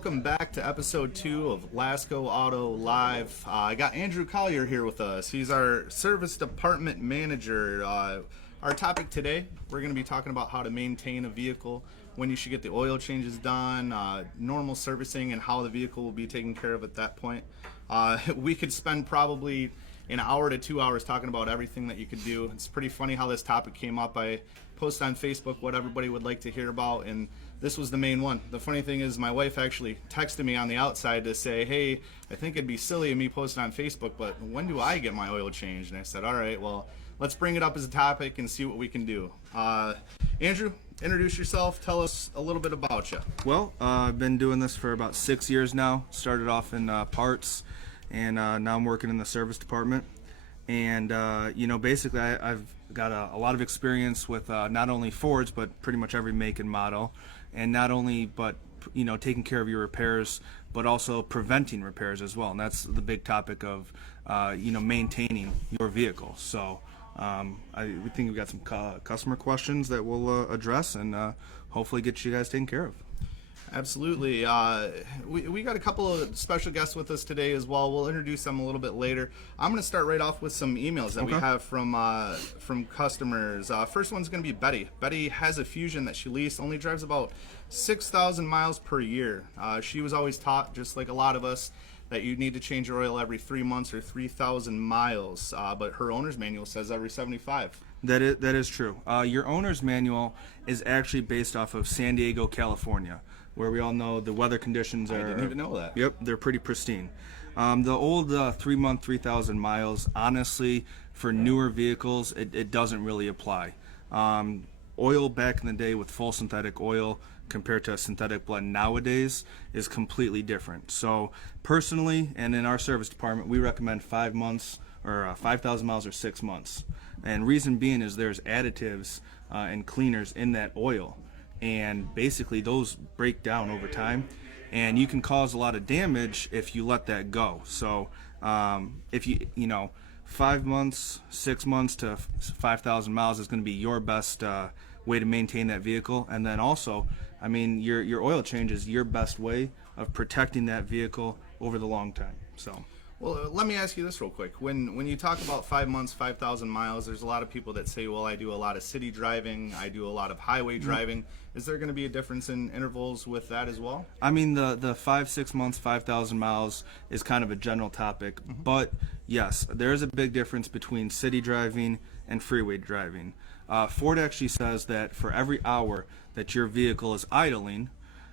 welcome back to episode 2 of Lasco Auto Live. I got Andrew Collier here with us. He's our service department manager. Our topic today, we're going to be talking about how to maintain a vehicle, when you should get the oil changes done, normal servicing, and how the vehicle will be taken care of at that point. We could spend probably an hour to 2 hours talking about everything that you could do. It's pretty funny how this topic came up. I posted on Facebook what everybody would like to hear about, and this was the main one. The funny thing is my wife actually texted me on the outside to say, hey, I think it'd be silly of me posting on Facebook, but when do I get my oil changed? And I said, all right, well, let's bring it up as a topic and see what we can do. Andrew, introduce yourself. Tell us a little bit about you. Well, I've been doing this for about 6 years now. Started off in parts, and now I'm working in the service department. And basically I've got a lot of experience with not only Fords, but pretty much every make and model. And not only, but taking care of your repairs, but also preventing repairs as well. And that's the big topic of maintaining your vehicle. So we think we've got some customer questions that we'll address and hopefully get you guys taken care of. Absolutely. We got a couple of special guests with us today as well. We'll introduce them a little bit later. I'm going to start right off with some emails that we have from customers. First one's going to be Betty. Betty has a Fusion that she leased, only drives about 6,000 miles per year. She was always taught, just like a lot of us, that you need to change your oil every 3 months or 3,000 miles, but her owner's manual says every 75. That is true. Your owner's manual is actually based off of San Diego, California, where we all know the weather conditions are... I didn't even know that. Yep, they're pretty pristine. The old 3-month, 3,000 miles, honestly, for newer vehicles, it doesn't really apply. Oil back in the day with full synthetic oil compared to a synthetic blend nowadays is completely different. So personally, and in our service department, we recommend 5 months or 5,000 miles or 6 months. And reason being is there's additives and cleaners in that oil, and basically those break down over time, and you can cause a lot of damage if you let that go. So if 5 months, 6 months to 5,000 miles is going to be your best way to maintain that vehicle. And then also, I mean, your oil change is your best way of protecting that vehicle over the long time. So. Well, let me ask you this real quick. When you talk about 5 months, 5,000 miles, there's a lot of people that say, well, I do a lot of city driving, I do a lot of highway driving. Is there going to be a difference in intervals with that as well? I mean, the 5-6 months, 5,000 miles is kind of a general topic, but yes, there is a big difference between city driving and freeway driving. Ford actually says that for every hour that your vehicle is idling,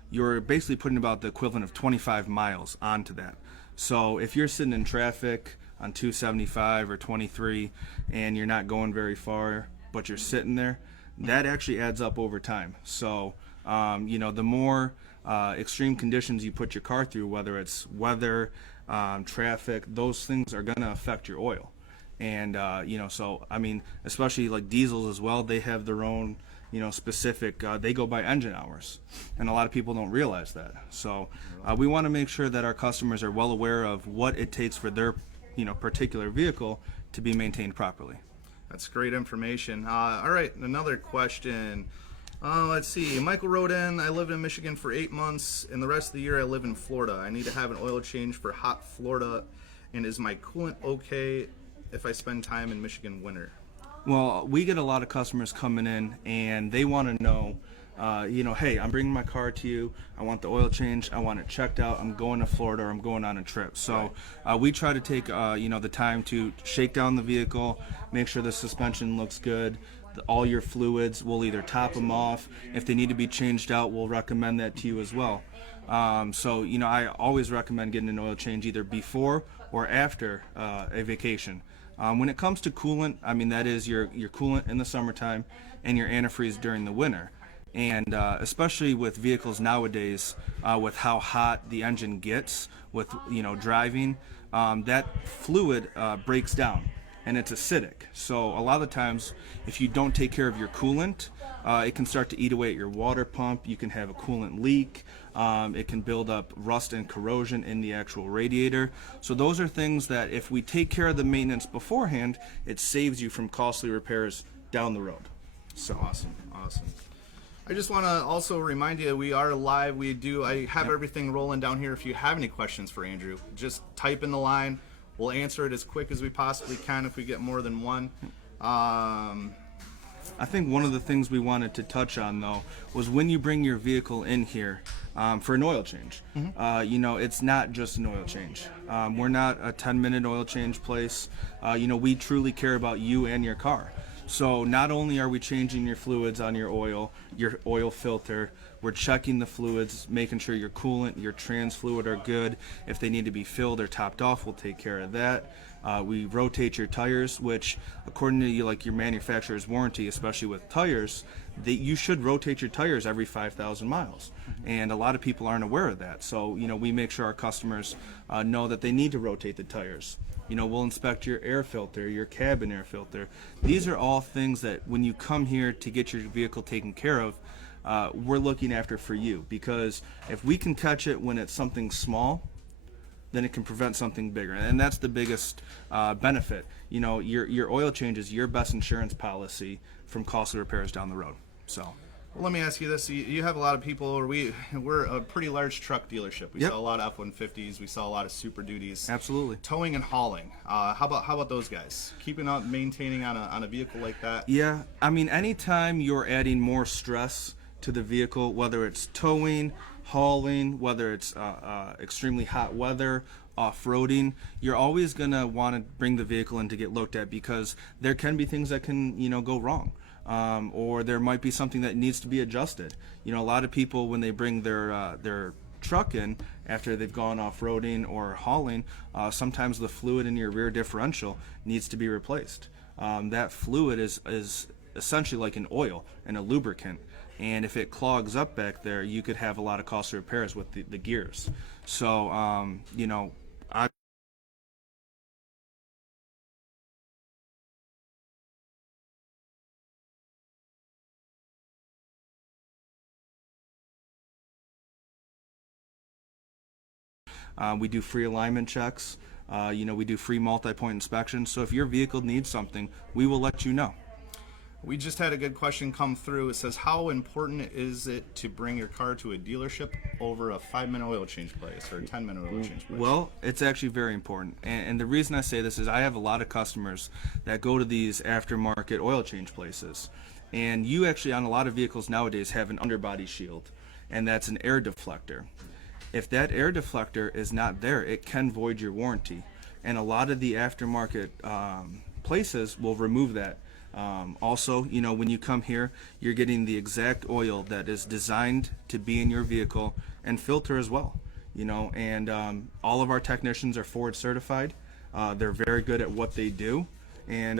you're basically putting about the equivalent of 25 miles onto that. So if you're sitting in traffic on 275 or 23 and you're not going very far, but you're sitting there, that actually adds up over time. So, the more extreme conditions you put your car through, whether it's weather, traffic, those things are going to affect your oil. And, so, I mean, especially like diesels as well, they have their own specific, they go by engine hours, and a lot of people don't realize that. So we want to make sure that our customers are well aware of what it takes for their particular vehicle to be maintained properly. That's great information. All right, another question. Let's see. Michael wrote in, I lived in Michigan for 8 months, and the rest of the year I live in Florida. I need to have an oil change for hot Florida, and is my coolant okay if I spend time in Michigan winter? Well, we get a lot of customers coming in, and they want to know, hey, I'm bringing my car to you. I want the oil change. I want it checked out. I'm going to Florida, or I'm going on a trip. So we try to take, the time to shake down the vehicle, make sure the suspension looks good. All your fluids, we'll either top them off. If they need to be changed out, we'll recommend that to you as well. I always recommend getting an oil change either before or after a vacation. When it comes to coolant, I mean, that is your coolant in the summertime and your antifreeze during the winter. And especially with vehicles nowadays, with how hot the engine gets with, driving, that fluid breaks down and it's acidic. So a lot of the times, if you don't take care of your coolant, it can start to eat away at your water pump. You can have a coolant leak. It can build up rust and corrosion in the actual radiator. So those are things that if we take care of the maintenance beforehand, it saves you from costly repairs down the road. So awesome. I just want to also remind you, we are live. I have everything rolling down here. If you have any questions for Andrew, just type in the line. We'll answer it as quick as we possibly can if we get more than one. I think one of the things we wanted to touch on, though, was when you bring your vehicle in here for an oil change. It's not just an oil change. We're not a 10-minute oil change place. We truly care about you and your car. So not only are we changing your fluids on your oil filter, we're checking the fluids, making sure your coolant, your trans fluid are good. If they need to be filled or topped off, we'll take care of that. We rotate your tires, which according to your manufacturer's warranty, especially with tires, you should rotate your tires every 5,000 miles. And a lot of people aren't aware of that. So, we make sure our customers know that they need to rotate the tires. We'll inspect your air filter, your cabin air filter. These are all things that when you come here to get your vehicle taken care of, we're looking after for you. Because if we can catch it when it's something small, then it can prevent something bigger. And that's the biggest benefit. Your oil change is your best insurance policy from costly repairs down the road. So. Well, let me ask you this. You have a lot of people, we're a pretty large truck dealership. We sell a lot of F-150s. We sell a lot of Super Duties. Absolutely. Towing and hauling. How about those guys? Keeping up, maintaining on a vehicle like that? Yeah. Anytime you're adding more stress to the vehicle, whether it's towing, hauling, whether it's extremely hot weather, off-roading, you're always going to want to bring the vehicle in to get looked at because there can be things that can, go wrong. Or there might be something that needs to be adjusted. A lot of people, when they bring their truck in after they've gone off-roading or hauling, sometimes the fluid in your rear differential needs to be replaced. That fluid is essentially like an oil and a lubricant. And if it clogs up back there, you could have a lot of costly repairs with the gears. So, we do free alignment checks. We do free multi-point inspections. So if your vehicle needs something, we will let you know. We just had a good question come through. It says, how important is it to bring your car to a dealership over a 5-minute oil change place or a 10-minute oil change place? Well, it's actually very important. And the reason I say this is I have a lot of customers that go to these aftermarket oil change places. And you actually, on a lot of vehicles nowadays, have an underbody shield, and that's an air deflector. If that air deflector is not there, it can void your warranty. And a lot of the aftermarket places will remove that. Also, when you come here, you're getting the exact oil that is designed to be in your vehicle and filter as well. And all of our technicians are Ford certified. They're very good at what they do. And,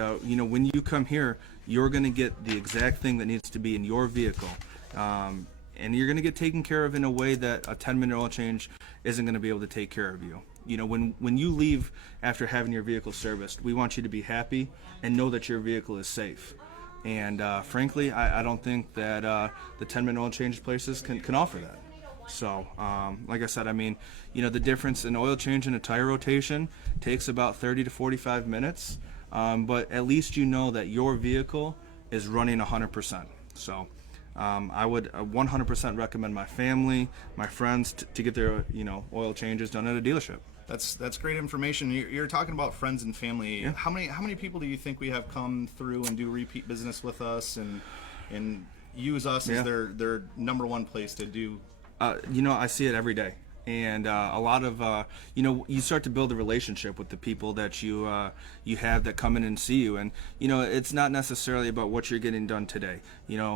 when you come here, you're going to get the exact thing that needs to be in your vehicle. And you're going to get taken care of in a way that a 10-minute oil change isn't going to be able to take care of you. When you leave after having your vehicle serviced, we want you to be happy and know that your vehicle is safe. And frankly, I don't think that the 10-minute oil change places can offer that. So, like I said, the difference in oil change and a tire rotation takes about 30 to 45 minutes. But at least you know that your vehicle is running 100%. So. I would 100% recommend my family, my friends to get their oil changes done at a dealership. That's great information. You're talking about friends and family. Yeah. How many people do you think we have come through and do repeat business with us and use us as their number one place to do? I see it every day. And a lot of, you start to build a relationship with the people that you have that come in and see you. And, it's not necessarily about what you're getting done today.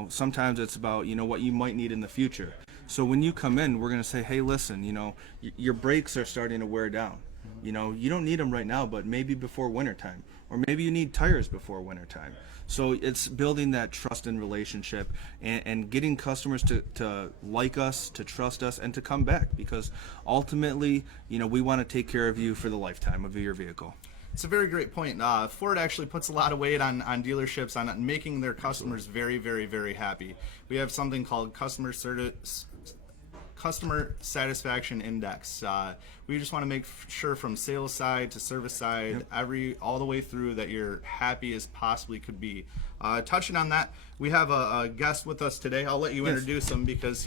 Sometimes it's about, what you might need in the future. So when you come in, we're going to say, hey, listen, your brakes are starting to wear down. You don't need them right now, but maybe before wintertime. Or maybe you need tires before wintertime. So it's building that trust and relationship and getting customers to like us, to trust us, and to come back. Because ultimately, we want to take care of you for the lifetime of your vehicle. It's a very great point. Ford actually puts a lot of weight on dealerships on making their customers very, very, very happy. We have something called customer customer satisfaction index. We just want to make sure from sales side to service side, all the way through, that you're happy as possibly could be. Touching on that, we have a guest with us today. I'll let you introduce him because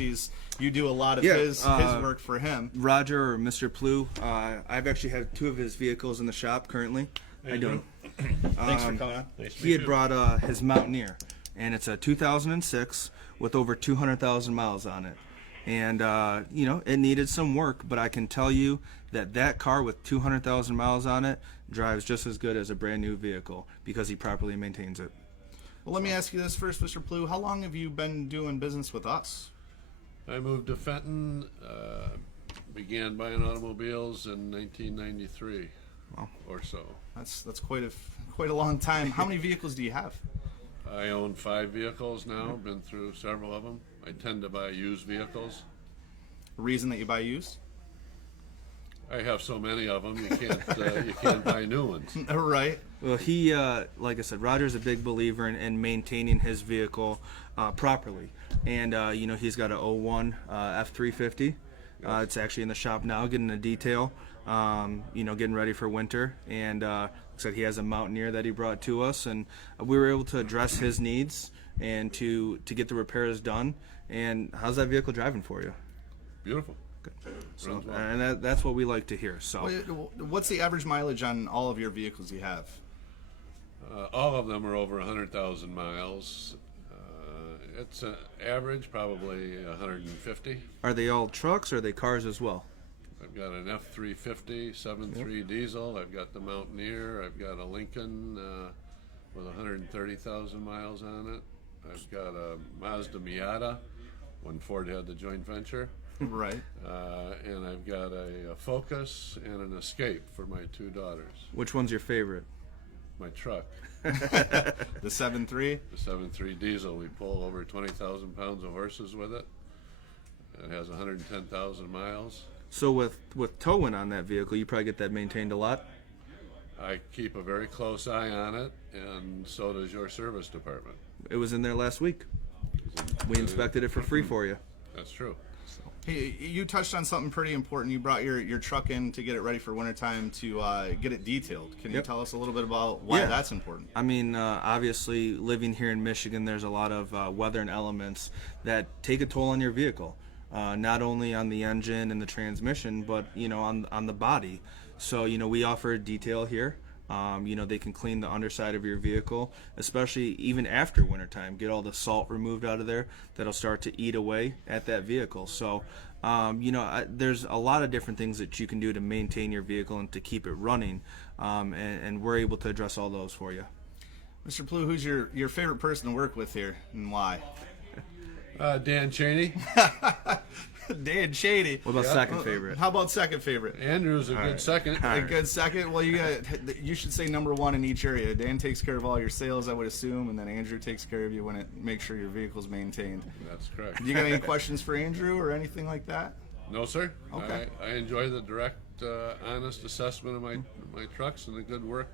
you do a lot of his work for him. Roger, or Mr. Plu. I've actually had 2 of his vehicles in the shop currently. How you doing? Thanks for coming on. Nice to He meet had you. brought his Mountaineer, and it's a 2006 with over 200,000 miles on it. And you know, it needed some work, but I can tell you that car with 200,000 miles on it drives just as good as a brand new vehicle because he properly maintains it. Well, let me ask you this first, Mr. Plu. How long have you been doing business with us? I moved to Fenton, began buying automobiles in 1993 or so. That's quite a long time. How many vehicles do you have? I own 5 vehicles now, been through several of them. I tend to buy used vehicles. Reason that you buy used? I have so many of them, you can't buy new ones. Right. Well, he, like I said, Roger's a big believer in maintaining his vehicle properly. And, you know, he's got an 01 F350. It's actually in the shop now, getting a detail, you know, getting ready for winter. And like I said, he has a Mountaineer that he brought to us. And we were able to address his needs and to get the repairs done. And how's that vehicle driving for you? Beautiful. So, Runs well. and that's what we like to hear. So, What's the average mileage on all of your vehicles you have? All of them are over 100,000 miles. It's an average, probably 150. are they all trucks or are they cars as well? I've got an F350 7.3 diesel. I've got the Mountaineer. I've got a Lincoln with 130,000 miles on it. I've got a Mazda Miata when Ford had the joint venture. Right. And I've got a Focus and an Escape for my 2 daughters. Which one's your favorite? My truck, The 7.3? the 7.3 diesel. We pull over 20,000 pounds of horses with it. It has 110,000 miles. So with towing on that vehicle, you probably get that maintained a lot. I keep a very close eye on it, and so does your service department. It was in there last week. We inspected it for free for you. That's true. Hey, you touched on something pretty important. You brought your truck in to get it ready for wintertime to get it detailed. Can you Yep. tell us a little bit about why Yeah. that's important? I mean, obviously, living here in Michigan, there's a lot of weather and elements that take a toll on your vehicle. Not only on the engine and the transmission, but you know, on the body. So you know, we offer detail here. You know, they can clean the underside of your vehicle, especially even after wintertime. Get all the salt removed out of there that'll start to eat away at that vehicle. So, you know, there's a lot of different things that you can do to maintain your vehicle and to keep it running, and we're able to address all those for you. Mr. Plu, who's your favorite person to work with here and why? Dan Cheney. Dan Shady. What about second favorite? How about second favorite? Andrew's a good second. A good second. Well, you should say number 1 in each area. Dan takes care of all your sales, I would assume, and then Andrew takes care of you when it makes sure your vehicle's maintained. That's correct. You got any questions for Andrew or anything like that? No, sir. Okay. I enjoy the direct, honest assessment of my trucks and the good work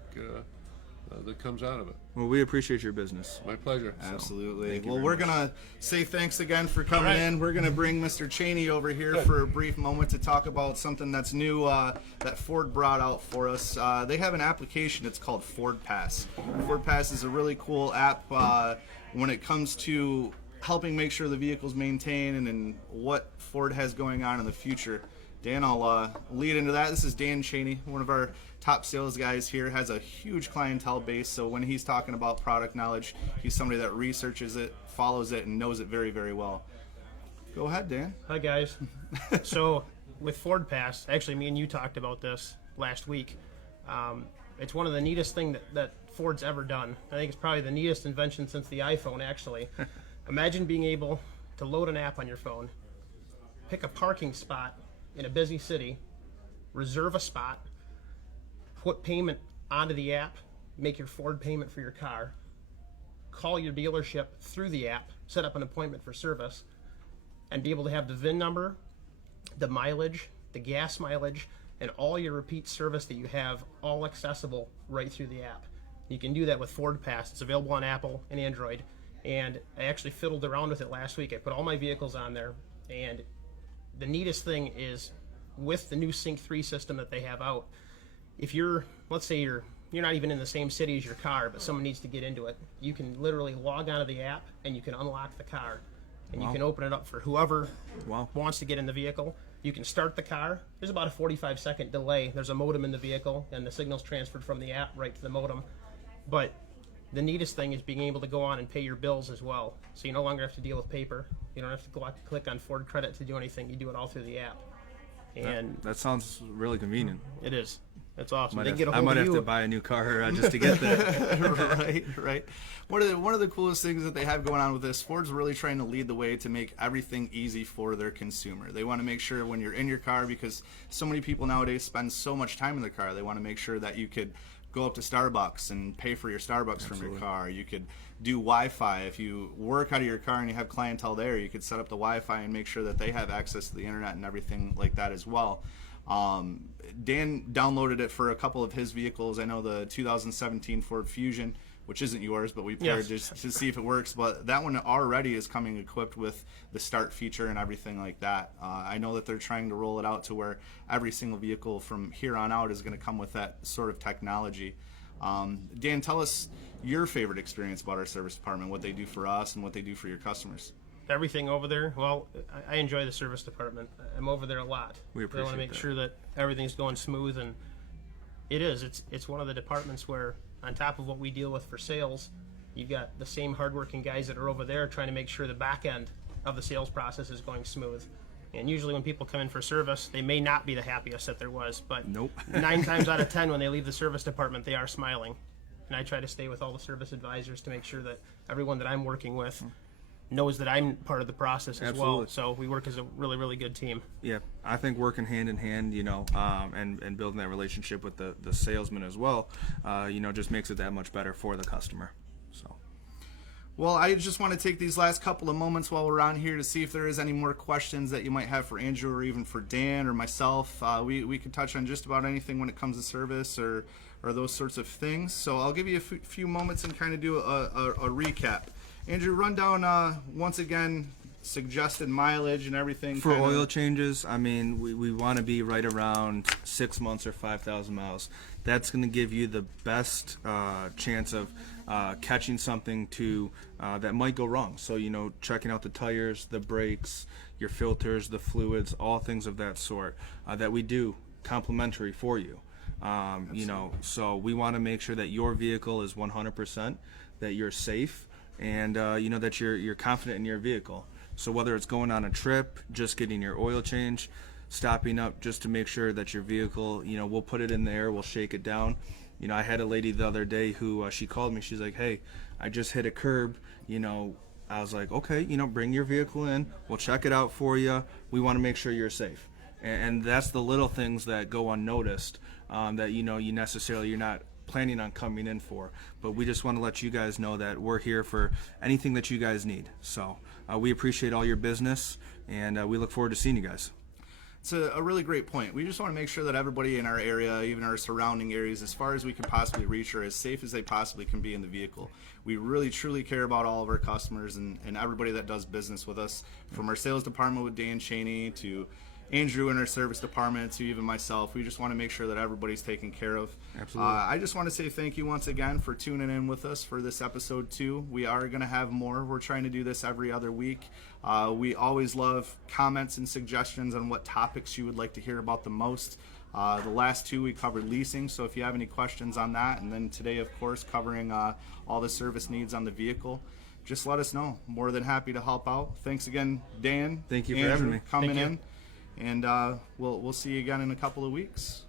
that comes out of it. Well, we appreciate your business. My pleasure. Absolutely. thank you Well, very we're much. going to say thanks again for coming All right. in. We're going to bring Mr. Cheney over here for a brief moment to talk about something that's new that Ford brought out for us. They have an application. It's called Ford Pass. Ford Pass is a really cool app when it comes to helping make sure the vehicle's maintained and what Ford has going on in the future. Dan, I'll lead into that. This is Dan Cheney, one of our top sales guys here, has a huge clientele base, so when he's talking about product knowledge, he's somebody that researches it, follows it, and knows it very, very well. Go ahead, Dan. Hi guys. So with Ford Pass, actually me and you talked about this last week. It's one of the neatest thing that Ford's ever done. I think it's probably the neatest invention since the iPhone, actually. Imagine being able to load an app on your phone, pick a parking spot in a busy city, reserve a spot, put payment onto the app, make your Ford payment for your car, call your dealership through the app, set up an appointment for service, and be able to have the VIN number, the mileage, the gas mileage, and all your repeat service that you have all accessible right through the app. You can do that with Ford Pass. It's available on Apple and Android, and I actually fiddled around with it last week. I put all my vehicles on there, and the neatest thing is with the new Sync 3 system that they have out, if you're, let's say you're not even in the same city as your car, but someone needs to get into it, you can literally log onto the app and you can unlock the car. And you can open it up for whoever wants to get in the vehicle. You can start the car. There's about a 45-second delay. There's a modem in the vehicle, and the signal's transferred from the app right to the modem. But the neatest thing is being able to go on and pay your bills as well. So you no longer have to deal with paper. You don't have to click on Ford Credit to do anything. You do it all through the app. And that sounds really convenient. it is. It's awesome. I might have to buy a new car just to get there. Right. One of the coolest things that they have going on with this, Ford's really trying to lead the way to make everything easy for their consumer. They want to make sure when you're in your car, because so many people nowadays spend so much time in the car, they want to make sure that you could go up to Starbucks and pay for your Starbucks from your car. You could do Wi-Fi. If you work out of your car and you have clientele there, you could set up the Wi-Fi and make sure that they have access to the internet and everything like that as well. Dan downloaded it for a couple of his vehicles. I know the 2017 Ford Fusion, which isn't yours, but we paired just to see if it works. But that one already is coming equipped with the start feature and everything like that. I know that they're trying to roll it out to where every single vehicle from here on out is going to come with that sort of technology. Dan, tell us your favorite experience about our service department, what they do for us and what they do for your customers. Everything over there, well, I enjoy the service department. I'm over there a lot. We appreciate I want to make that. sure that everything's going smooth, and it's one of the departments where, on top of what we deal with for sales, you've got the same hardworking guys that are over there trying to make sure the back end of the sales process is going smooth. And usually when people come in for service, they may not be the happiest that there was, but Nope. 9 times out of 10 when they leave the service department, they are smiling. And I try to stay with all the service advisors to make sure that everyone that I'm working with knows that I'm part of the process as well. Absolutely. So we work as a really, really good team. Yeah, I think working hand in hand, and building that relationship with the salesman as well, just makes it that much better for the customer. So. Well, I just want to take these last couple of moments while we're on here to see if there is any more questions that you might have for Andrew or even for Dan or myself. We could touch on just about anything when it comes to service or those sorts of things. So I'll give you a few moments and kind of do a recap. Andrew, run down once again suggested mileage and everything. For oil changes, I mean, we want to be right around 6 months or 5,000 miles. That's going to give you the best chance of catching something that might go wrong. So, checking out the tires, the brakes, your filters, the fluids, all things of that sort that we do complimentary for you. So we want to make sure that your vehicle is 100%, that you're safe, and that you're confident in your vehicle. So whether it's going on a trip, just getting your oil change, stopping up just to make sure that your vehicle, we'll put it in the air, we'll shake it down. I had a lady the other day who she called me. She's like, "Hey, I just hit a curb." I was like, "Okay, bring your vehicle in. We'll check it out for you. We want to make sure you're safe." And that's the little things that go unnoticed that you're not planning on coming in for, but we just want to let you guys know that we're here for anything that you guys need. So we appreciate all your business, and we look forward to seeing you guys. It's a really great point. We just want to make sure that everybody in our area, even our surrounding areas, as far as we can possibly reach, are as safe as they possibly can be in the vehicle. We really, truly care about all of our customers and everybody that does business with us, from our sales department with Dan Cheney to Andrew in our service department to even myself. We just want to make sure that everybody's taken care of. Absolutely. I just want to say thank you once again for tuning in with us for this episode 2. We are going to have more. We're trying to do this every other week. We always love comments and suggestions on what topics you would like to hear about the most. The last 2 we covered leasing, so if you have any questions on that, and then today, of course, covering all the service needs on the vehicle, just let us know. More than happy to help out. Thanks again, Dan. Thank you for Andrew, having me. coming Thank you. in. And we'll see you again in a couple of weeks.